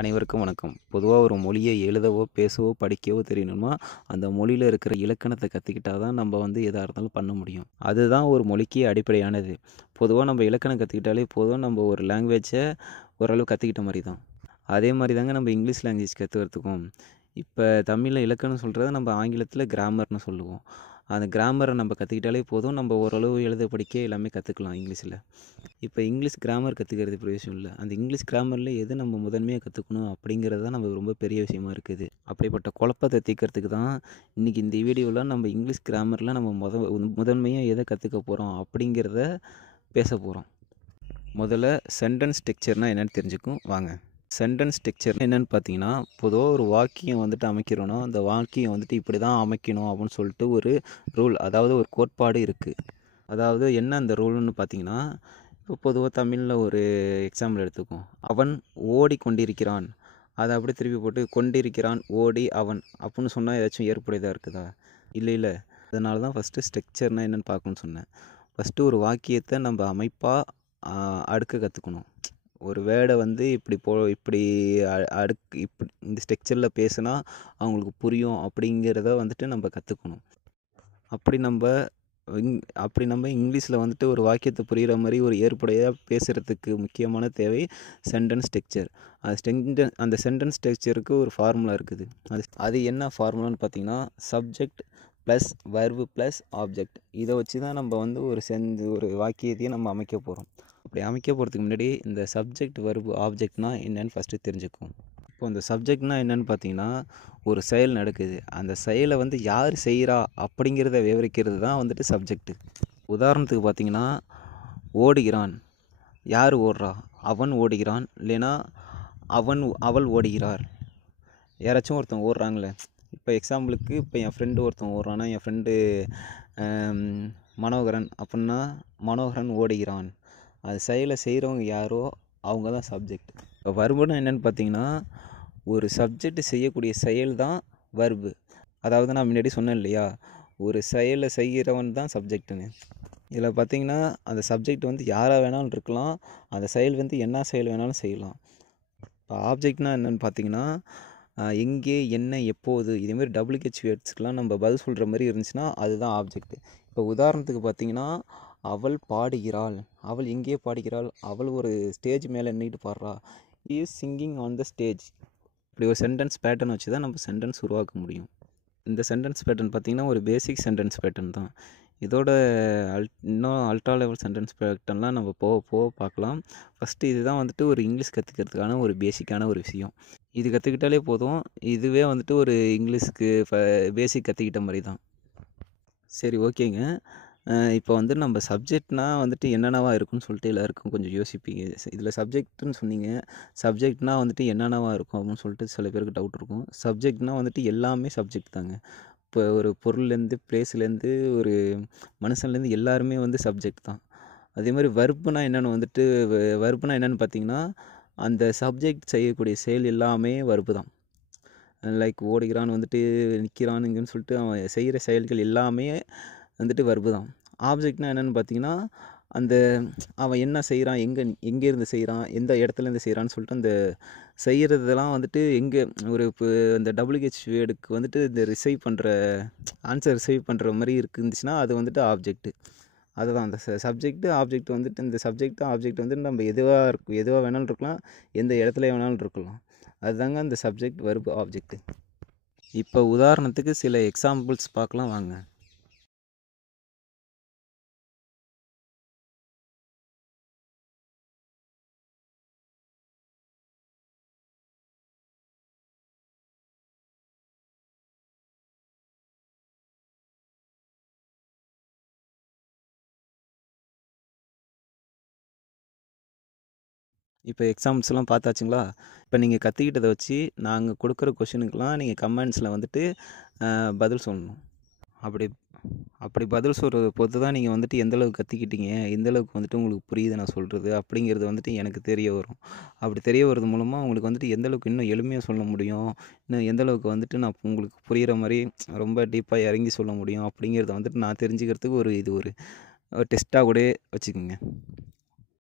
அனைவருக்கும் வணக்கம். பொதுவா ஒரு மொழிய எழுதவோ, பேசவோ, படிக்கவோ தெரியணும்னா, அந்த மொழியில இருக்கிற இலக்கணத்த கத்துக்கிட்டா தான் நம்ப எதா இருந்தாலும் பண்ண முடியும். அதுதான் ஒரு மொழிக்கு அடிப்படையானது. பொதுவா நம்ப இலக்கணம் கத்துக்கிட்டாலே போதும், நம்ப ஒரு லாங்குவேஜ ஓரளவு கத்துக்கிட்ட மாரி தான். அதே மாரி தாங்க நம்ம இங்கிலீஷ் லாங்குவேஜ் கத்துக்கிறதுக்கும். இப்ப தமிழ்ல இலக்கணம் சொல்றத நம்ம ஆங்கிலத்தில கிராமர்ன்னு சொல்லுவோம். அந்த கிராமர நம்ப கத்துக்கிட்டாலே போதும், நம்ப ஓரளவு எழுத, படிக்க எல்லாமே கத்துக்கலாம் இங்கிலீஷ்ல. இப்ப இங்கிலீஷ் கிராமர் கத்துக்கிறது பெரிய விஷயம் இல்ல. அந்த இங்கிலீஷ் கிராமர்ல எது நம்ம முதன்மையா கத்துக்கணும் அப்படிங்கிறது தான் நமக்கு ரொம்ப பெரிய விஷயமா இருக்குது. அப்படிப்பட்ட குழப்பத்த தீர்க்கறதுக்கு தான் இன்னைக்கு இந்த வீடியோல நம்ம இங்கிலீஷ் கிராமர்ல நம்ம முதன்மையா எத கத்துக்க போறோம் அப்படிங்கிறத பேசப் போறோம். முதல்ல சென்டென்ஸ் ஸ்ட்ரக்சர்னா என்னன்னு தெரிஞ்சுக்கும் வாங்க. சென்டென்ஸ் ஸ்ட்ரக்சர் என்னன்னு பார்த்தீங்கன்னா, பொதுவா ஒரு வாக்கியம் அமைக்கிறோம்னா, அந்த வாக்கியம் இப்படி தான் அமைக்கணும் அப்படின்னு சொல்லிட்டு ஒரு ரூல், அதாவது ஒரு கோட்பாடு இருக்கு. அதாவது என்ன அந்த ரூல்னு பார்த்தீங்கன்னா, இப்போ பொதுவா தமிழ்ல ஒரு எக்ஸாம்பிள் எடுத்துக்குவோம். அவன் ஓடிக்கொண்டிருக்கிறான். அத அப்படியே திருப்பி போட்டு கொண்டிருக்கிறான், ஓடி, அவன் அப்படின்னு சொன்னா ஏதாச்சும் ஏற்புடையதா இருக்குதா? இல்லைல்ல. அதனால தான் ஃபர்ஸ்ட்டு ஸ்ட்ரக்சர்னா என்னன்னு பார்க்கணும்னு சொன்னேன். ஃபர்ஸ்ட்டு ஒரு வாக்கியத்த நம்ம அமைப்பா அடுக்க கத்துக்கணும். ஒரு வேர்ட இப்படி இந்த ஸ்ட்ரக்சர்ல பேசுனா அவங்களுக்கு புரியும் அப்படிங்கிறத நம்ம கத்துக்கணும். அப்படி நம்ப இங் அப்படி நம்ம இங்கிலீஷ்ல ஒரு வாக்கியத்த புரியிற மாரி ஒரு ஏற்புடையா பேசுறதுக்கு முக்கியமான தேவை சென்டென்ஸ் ஸ்ட்ரக்சர். அந்த சென்டென்ஸ் ஸ்ட்ரக்சருக்கு ஒரு ஃபார்முலா இருக்குது. அது என்ன ஃபார்முலான்னு பார்த்தீங்கன்னா, subject plus verb plus object. இத வச்சு தான் நம்ம ஒரு வாக்கியத்தையே நம்ம அமைக்க போறோம். அப்படி அமைக்க போறதுக்கு முன்னாடி இந்த சப்ஜெக்ட், வெர்ப், ஆப்ஜெக்ட்னா என்னன்னு ஃபர்ஸ்ட்டு தெரிஞ்சுக்குவோம். இப்போ இந்த சப்ஜெக்ட்னா என்னன்னு பார்த்தீங்கன்னா, ஒரு செயல் நடக்குது. அந்த செயல யார் செய்றா அப்படிங்கிறத விவரிக்கிறது தான் சப்ஜெக்ட். உதாரணத்துக்கு பார்த்தீங்கன்னா, ஓடுகிறான். யார் ஓடுறா? அவன் ஓடுகிறான். இல்லைன்னா அவள் ஓடுகிறார். யாராச்சும் ஒருத்தவங்க ஓடுறாங்கல்ல. இப்போ எக்ஸாம்பிளுக்கு இப்போ என் ஃப்ரெண்டு ஒருத்தன் ஓடுறான்னா, என் ஃப்ரெண்டு மனோகரன் அப்படின்னா, மனோகரன் ஓடுகிறான். அது செயலை செய்கிறவங்க யாரோ அவங்க தான் சப்ஜெக்ட். இப்போ வர்புனா என்னன்னு பார்த்தீங்கன்னா, ஒரு சப்ஜெக்ட் செய்யக்கூடிய செயல் தான் வர்பு. அதாவது நான் முன்னாடி சொன்னேன் இல்லையா, ஒரு செயலை செய்கிறவன் தான் சப்ஜெக்ட்டுன்னு. இதில் பார்த்தீங்கன்னா, அந்த சப்ஜெக்ட் யாராக வேணாலும் இருக்கலாம். அந்த செயல் என்ன செயல் வேணாலும் செய்யலாம். இப்போ ஆப்ஜெக்ட்னா என்னென்னு பார்த்தீங்கன்னா, எங்கே, என்ன, எப்போது, இதேமாரி WH வேர்ட்ஸ்க்கெலாம் நம்ம பதில் சொல்கிற மாதிரி இருந்துச்சுன்னா அதுதான் ஆப்ஜெக்ட். இப்போ உதாரணத்துக்கு பார்த்தீங்கன்னா, அவள் பாடுகிறாள். அவள் எங்கே பாடுகிறாள்? அவள் ஒரு ஸ்டேஜ் மேலே நின்றுட்டு பாடுறா. He is singing on the stage. இப்படி ஒரு சென்டென்ஸ் பேட்டர்ன் வச்சு தான் நம்ம சென்டென்ஸ் உருவாக்க முடியும். இந்த சென்டென்ஸ் பேட்டர்ன் பார்த்திங்கன்னா ஒரு பேசிக் சென்டென்ஸ் பேட்டர்ன் தான். இதோட இன்னும் அல்ட்ரா லெவல் சென்டென்ஸ் பேட்டர்ன்லாம் நம்ம போக போக பார்க்கலாம். ஃபஸ்ட்டு இதுதான் ஒரு இங்கிலீஷ் கற்றுக்கிறதுக்கான ஒரு பேசிக்கான ஒரு விஷயம். இது கற்றுக்கிட்டாலே போதும். இதுவே ஒரு இங்கிலீஷ்க்கு பேசிக் கற்றுக்கிட்ட மாதிரி தான். சரி, ஓகேங்க. இப்போ நம்ம சப்ஜெக்ட்னா என்னென்னவா இருக்குன்னு சொல்லிட்டு எல்லாருக்கும் கொஞ்சம் யோசிப்பீங்க. இதில் சப்ஜெக்ட்டுன்னு சொன்னீங்க. சப்ஜெக்ட்னா என்னென்னவா இருக்கும் அப்படின்னு சொல்லிட்டு சில பேருக்கு டவுட் இருக்கும். சப்ஜெக்ட்னா எல்லாமே சப்ஜெக்ட் தாங்க. இப்போ ஒரு பொருள்லேருந்து, பிளேஸ்லேருந்து, ஒரு மனுஷன்லேருந்து எல்லாருமே சப்ஜெக்ட் தான். அதேமாதிரி வர்புனா என்னென்னு வர்புனா என்னென்னு பார்த்தீங்கன்னா, அந்த சப்ஜெக்ட் செய்யக்கூடிய செயல் எல்லாமே வர்பு தான். லைக் ஓடுகிறான், நிற்கிறான் இங்கேன்னு சொல்லிட்டு அவன் செய்கிற செயல்கள் எல்லாமே வர்பு தான். ஆப்ஜெக்ட்னா என்னென்னு பார்த்தீங்கன்னா, அந்த அவன் என்ன செய்கிறான், எங்கேருந்து செய்கிறான், எந்த இடத்துலேருந்து செய்கிறான்னு சொல்லிட்டு அந்த செய்கிறதெல்லாம் எங்கே இப்போ அந்த WH வேர்டுக்கு இந்த ரிசீவ் பண்ணுற ஆன்சர் ரிசீவ் பண்ணுற மாதிரி இருந்துச்சுன்னா அது ஆப்ஜெக்ட். அதுதான் அந்த சப்ஜெக்ட், ஆப்ஜெக்ட் இந்த சப்ஜெக்ட், ஆப்ஜெக்ட் நம்ம எதுவாக வேணாலும் இருக்கலாம், எந்த இடத்துல வேணாலும் இருக்கலாம். அதுதாங்க அந்த சப்ஜெக்ட், வெர்ப், ஆப்ஜெக்ட். இப்போ உதாரணத்துக்கு சில எக்ஸாம்பிள்ஸ் பார்க்கலாம் வாங்க. இப்போ எக்ஸாம்பிள்ஸ்லாம் பார்த்தாச்சுங்களா? இப்போ நீங்கள் கற்றுக்கிட்டத வச்சு நாங்கள் கொடுக்குற கொஷினுக்கெலாம் நீங்கள் கமெண்ட்ஸில் பதில் சொல்லணும். அப்படி அப்படி பதில் சொல்கிறத பொறுத்து தான் நீங்கள் எந்த அளவுக்கு கற்றுக்கிட்டீங்க, எந்த அளவுக்கு உங்களுக்கு புரியுது நான் சொல்கிறது அப்படிங்கிறது எனக்கு தெரிய வரும். அப்படி தெரிய வரது மூலமாக உங்களுக்கு எந்த அளவுக்கு இன்னும் எளிமையாக சொல்ல முடியும், இன்னும் எந்த அளவுக்கு நான் உங்களுக்கு புரிகிற மாதிரி ரொம்ப டீப்பாக இறங்கி சொல்ல முடியும் அப்படிங்கிறத நான் தெரிஞ்சுக்கிறதுக்கு இது ஒரு டெஸ்ட்டாக கூட வச்சுக்கோங்க.